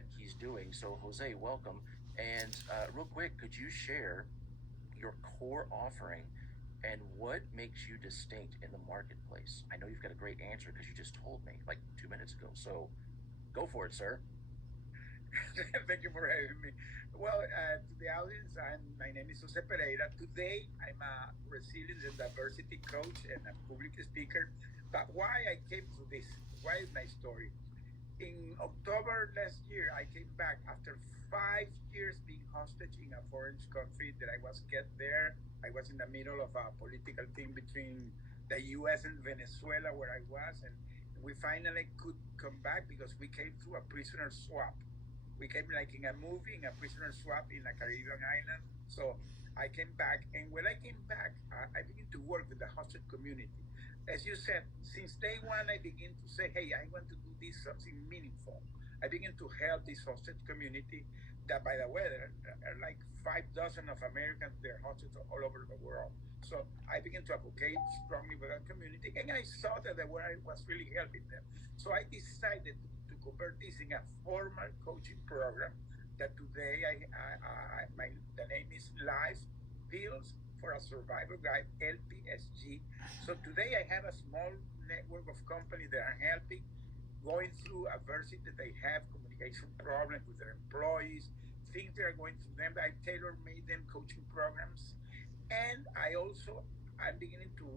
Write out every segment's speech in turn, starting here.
that he's doing. So, Jose, welcome. And real quick, could you share your core offering and what makes you distinct in the marketplace? I know you've got a great answer because you just told me like 2 minutes ago. So, go for it, sir. Thank you for having me. Well, to the audience, my name is Jose Pereira. Today, I'm a resilience and diversity coach and a public speaker. But why I came to this? Why is my story? In October last year, I came back after 5 years being hostage in a foreign country that I was kept there. I was in the middle of a political thing between the US and Venezuela, where I was, and we finally could come back because we came through a prisoner swap. We came like in a movie, in a prisoner swap in a Caribbean island. So I came back, and when I came back, I began to work with the hostage community. As you said, since day one, I began to say, hey, I want to do this something meaningful. I began to help this hostage community that, by the way, there are like 5 dozen of Americans, they're hostage all over the world. So I began to advocate strongly for that community, and I saw that I was really helping them. So I decided to convert this in a formal coaching program that today the name is Life Pills for a Survivor Guide, LPSG. So today I have a small network of companies that are helping going through adversity that they have, communication problems with their employees, things that are going through them. I tailor made them coaching programs. And I also, I'm beginning to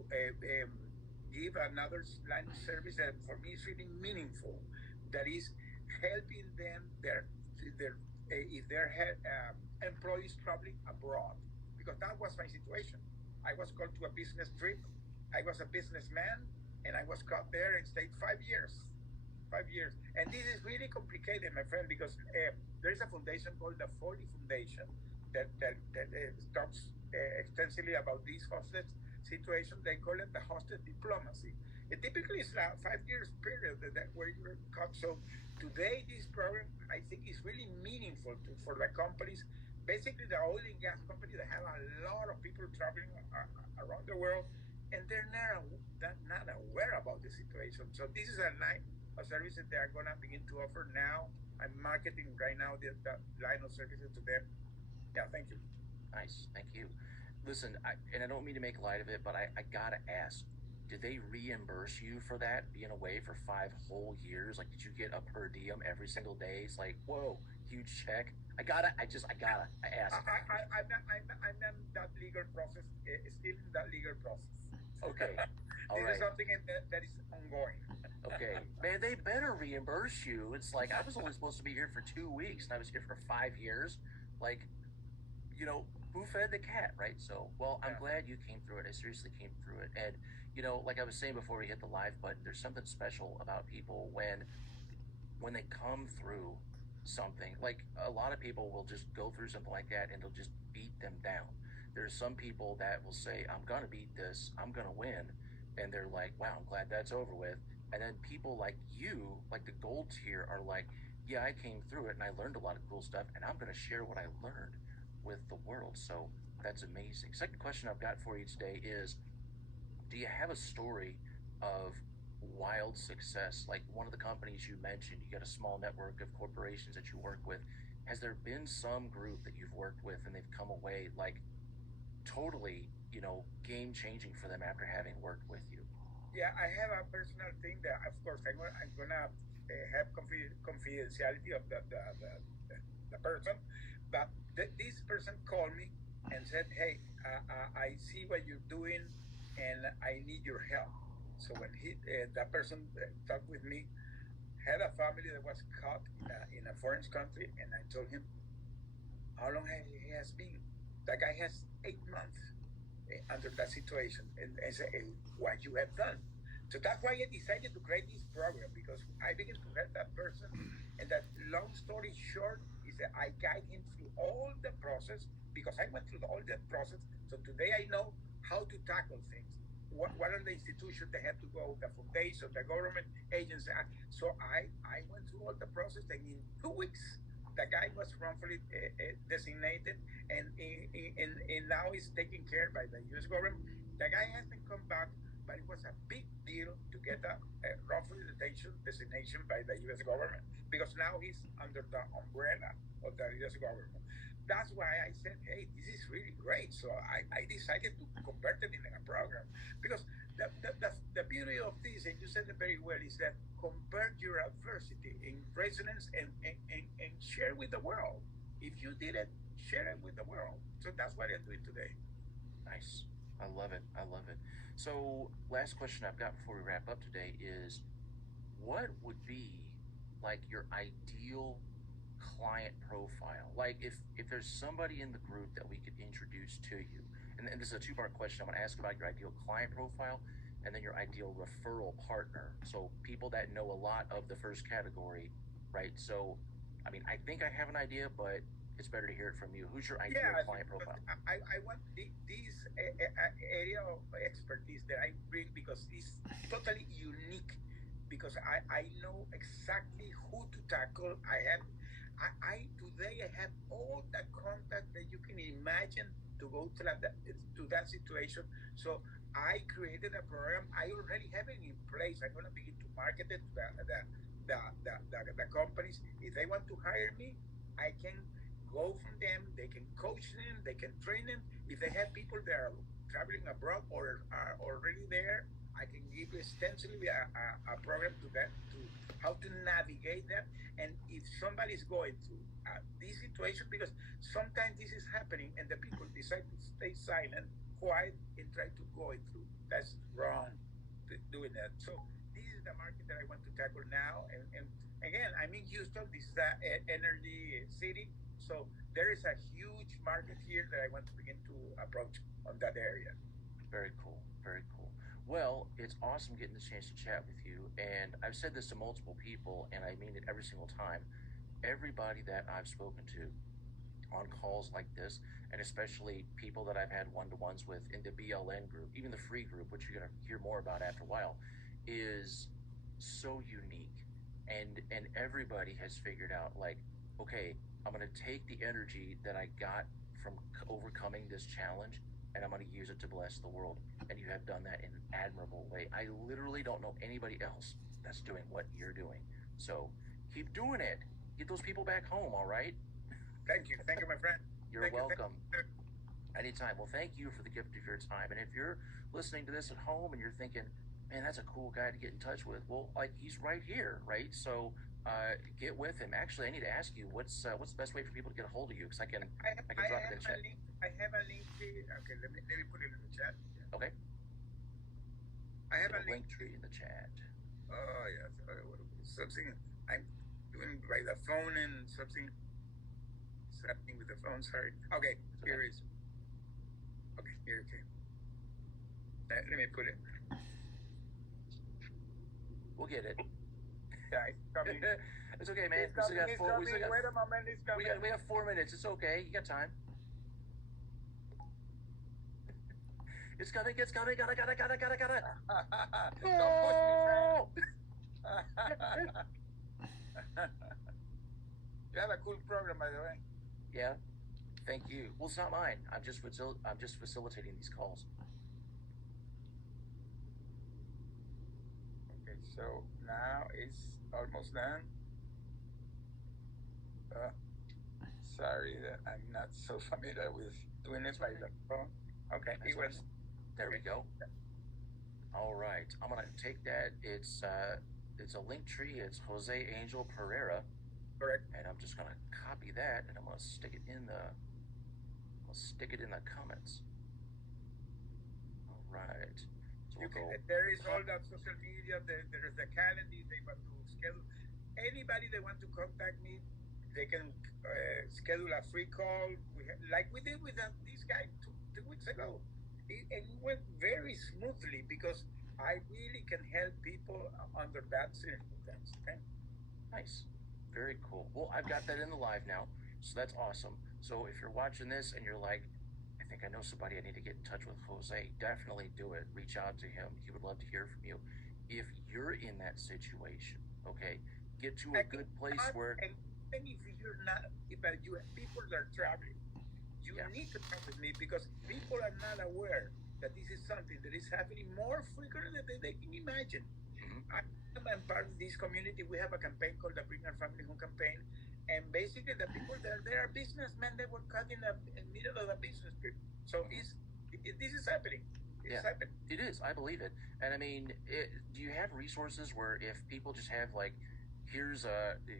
give another line of service that for me is really meaningful. That is helping them their if their employees traveling abroad, because that was my situation. I was called to a business trip. I was a businessman, and I was caught there and stayed 5 years. 5 years, and this is really complicated, my friend, because there is a foundation called the Foley Foundation that talks extensively about these hostage situations. They call it the hostage diplomacy. It typically is a 5 years period where you're caught. So today, this program I think is really meaningful for the companies. Basically, the oil and gas companies that have a lot of people traveling around the world, and they're not aware about the situation. So this is a service that they are going to begin to offer now. I'm marketing right now the line of services to them. Yeah, thank you. Nice. Thank you. Listen, and I don't mean to make light of it, but I gotta ask, did they reimburse you for that being away for 5 whole years? Like, did you get a per diem every single day? It's like, whoa, huge check. I ask. I'm not that legal process, still in that legal process. Okay. All This is right. something that is ongoing. Okay. Man, they better reimburse you. It's like I was only supposed to be here for 2 weeks and I was here for 5 years. Like, who fed the cat, right? So, well, I'm Yeah. glad you came through it. I seriously came through it. And, like I was saying before we hit the live button, there's something special about people when they come through something. Like a lot of people will just go through something like that and they'll just beat them down. There's some people that will say, I'm going to beat this, I'm going to win. And they're like, wow, I'm glad that's over with. And then people like you, like the gold tier, are like, yeah, I came through it and I learned a lot of cool stuff and I'm going to share what I learned with the world. So that's amazing. Second question I've got for you today is, do you have a story of wild success? Like one of the companies you mentioned, you got a small network of corporations that you work with. Has there been some group that you've worked with and they've come away like totally, game changing for them after having worked with you? Yeah, I have a personal thing that, of course, I'm gonna have confidentiality of the person, but this person called me and said, "Hey, I see what you're doing, and I need your help." So when that person talked with me, had a family that was caught in a foreign country, and I told him how long he has been. That guy has 8 months under that situation, and say, what you have done. So that's why I decided to create this program, because I began to help that person. And that long story short is that I guide him through all the process, because I went through all that process. So today I know how to tackle things. What are the institutions that have to go, the foundation, the government agency. So I went through all the process, and in 2 weeks, the guy was wrongfully designated, and now is taken care by the U.S. government. The guy hasn't come back but it was a big deal to get a wrongful detention designation by the U.S. government because now he's under the umbrella of the U.S. government. That's why I said, hey, this is really great. So I decided to convert it in a program because the beauty of this, and you said it very well, is that convert your adversity in resonance and share with the world. If you did it, share it with the world. So that's what I'm doing today. Nice. I love it. I love it. So, last question I've got before we wrap up today is what would be like your ideal client profile? Like if there's somebody in the group that we could introduce to you, and this is a two-part question. I'm going to ask about your ideal client profile and then your ideal referral partner. So people that know a lot of the first category, right? So, I mean, I think I have an idea, but it's better to hear it from you. Who's your ideal Yeah, client because profile? I want this area of expertise that I bring because it's totally unique. Because I know exactly who to tackle. I today I have all the contact that you can imagine to go to that situation. So I created a program. I already have it in place. I'm gonna begin to market it to the companies. If they want to hire me, I can go from them. They can coach them. They can train them. If they have people that are traveling abroad or are already there, I can give you extensively a program to that to how to navigate that. And if somebody is going through this situation, because sometimes this is happening and the people decide to stay silent, quiet, and try to go it through. That's wrong doing that. So this is the market that I want to tackle now. And again, I'm in Houston. This is an energy city. So there is a huge market here that I want to begin to approach on that area. Very cool. Very cool. Well, it's awesome getting the chance to chat with you. And I've said this to multiple people, and I mean it every single time. Everybody that I've spoken to on calls like this, and especially people that I've had one to ones with in the BLN group, even the free group, which you're going to hear more about after a while, is so unique. And everybody has figured out, like, okay, I'm going to take the energy that I got from overcoming this challenge and I'm going to use it to bless the world. And you have done that in an admirable way. I literally don't know anybody else that's doing what you're doing. So keep doing it. Get those people back home, all right? Thank you. Thank you, my friend. You're Thank you. welcome. Anytime. Well, thank you for the gift of your time. And if you're listening to this at home and you're thinking, man, that's a cool guy to get in touch with, well, like he's right here, right? So get with him. Actually, I need to ask you what's the best way for people to get a hold of you? Because I can drop it in the chat. I have a link tree. Okay, let me put it in the chat. Okay. I have a link tree in the chat. Oh yes, something I'm doing by the phone and something happening with the phone. Sorry. Okay, here is. Okay, here. Okay. Let me put it. We'll get it. Yeah, it's coming. It's okay, man. It's coming. Wait a moment. It's coming. We have 4 minutes. It's okay. You got time. It's coming. It's coming. Got it. Don't push me, friend. You have a cool program, by the way. Yeah. Thank you. Well, it's not mine. I'm just facilitating these calls. Okay, so now it's almost done. Sorry that I'm not so familiar with doing it by the phone. Okay, it was. There we go. All right, I'm gonna take that. It's a link tree. It's Jose Angel Pereira. Correct. And I'm just gonna copy that, and I'm gonna stick it in the comments. All right. So we'll go. There is all the social media. There is the calendar. They want to schedule. Anybody that want to contact me, they can schedule a free call. Like we did with this guy two weeks ago. And it went very smoothly because I really can help people under that circumstance. Okay? Nice. Very cool. Well, I've got that in the live now, so that's awesome. So if you're watching this and you're like, I think I know somebody I need to get in touch with Jose, definitely do it. Reach out to him. He would love to hear from you. If you're in that situation, okay, get to a good place where... And if you're not, if you have people that are traveling, you need to talk with me because people are not aware that this is something that is happening more frequently than they can imagine. Mm-hmm. I'm part of this community. We have a campaign called the Bring Our Family Home campaign, and basically the people there, they are businessmen. They were caught in the middle of a business trip. So Mm-hmm. this is happening. It's Yeah, happening. it is. I believe it. And I mean, do you have resources where if people just have like, here's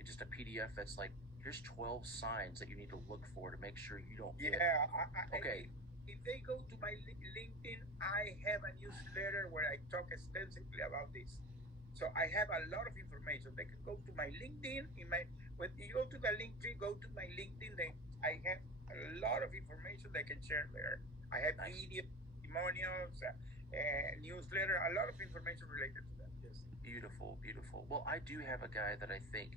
just a PDF that's like, here's 12 signs that you need to look for to make sure you don't Yeah, get. Okay, if they go to my LinkedIn, I have a newsletter where I talk extensively about this. So I have a lot of information. They can go to my LinkedIn. When you go to the link tree, go to my LinkedIn. Then I have a lot of information they can share there. I have nice. video testimonials, newsletter, a lot of information related to that. Yes. Beautiful, beautiful. Well, I do have a guy that I think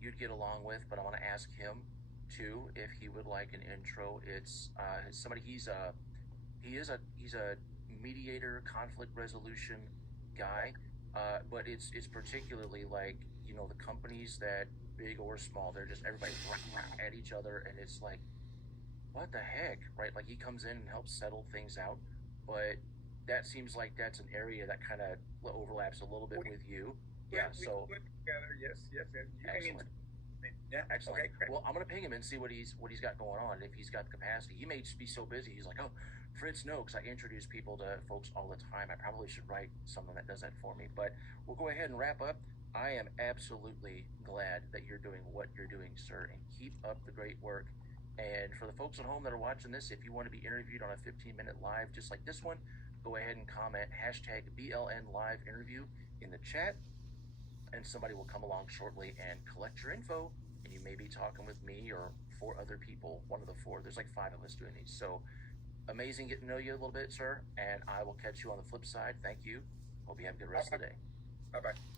you'd get along with, but I want to ask him too if he would like an intro. It's somebody he's a mediator, conflict resolution guy, Okay. but it's particularly like the companies that big or small, they're just everybody rah, rah, at each other, and it's like what the heck, right? Like he comes in and helps settle things out, but that seems like that's an area that kind of overlaps a little bit We, with you. Yeah, we could so work together. Yes, yes, yes. You can excellent. introduce me. Yeah. Excellent. Okay. Great. Well, I'm gonna ping him and see what he's got going on. If he's got the capacity, he may just be so busy. He's like, "Oh, Fritz, no," because I introduce people to folks all the time. I probably should write something that does that for me. But we'll go ahead and wrap up. I am absolutely glad that you're doing what you're doing, sir, and keep up the great work. And for the folks at home that are watching this, if you want to be interviewed on a 15-minute live just like this one, go ahead and comment hashtag BLN live interview in the chat, and somebody will come along shortly and collect your info, and you may be talking with me or four other people, one of the four. There's like five of us doing these. So amazing getting to know you a little bit, sir, and I will catch you on the flip side. Thank you. Hope you have a good Bye rest of bye. the day. Bye bye.